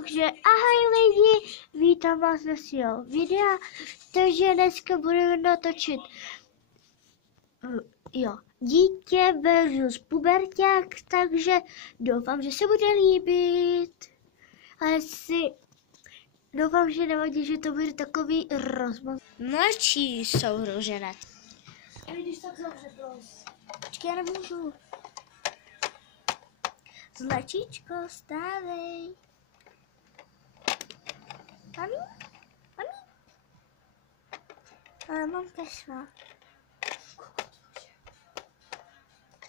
Takže ahoj lidi, vítám vás na svého videa, takže dneska budeme natočit dítě versus puberťák, takže doufám, že se bude líbit. Ale doufám, že nevadí, že to bude takový rozmaz. Mladší sourozenec. Když tak zavře, prosím. Počkej, já nemůžu. Zlatíčko, stávej. Mami? Mami? Ale mamka šla.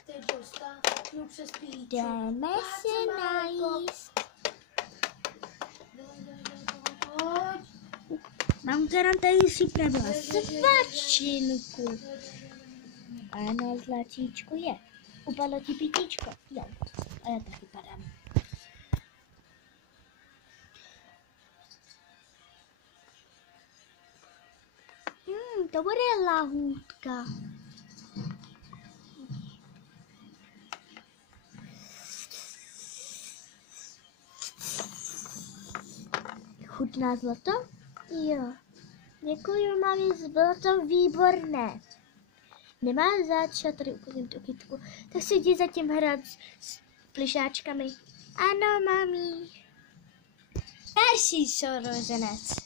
Teď dostanu přes píču. Jdeme se najíst. Mamka nám tady připravila svačinku. Ano, zlatíčko je. Upadlo ti pitíčko? Jo. A já taky padám. To bude lahůdka. Chutná zlato? Jo. Děkuji, mami, bylo to výborné. Nemá zač, já tady ukončím tu kytku. Tak si jdi zatím hrát s plišáčkami. Ano, mami. Starší sourozenec.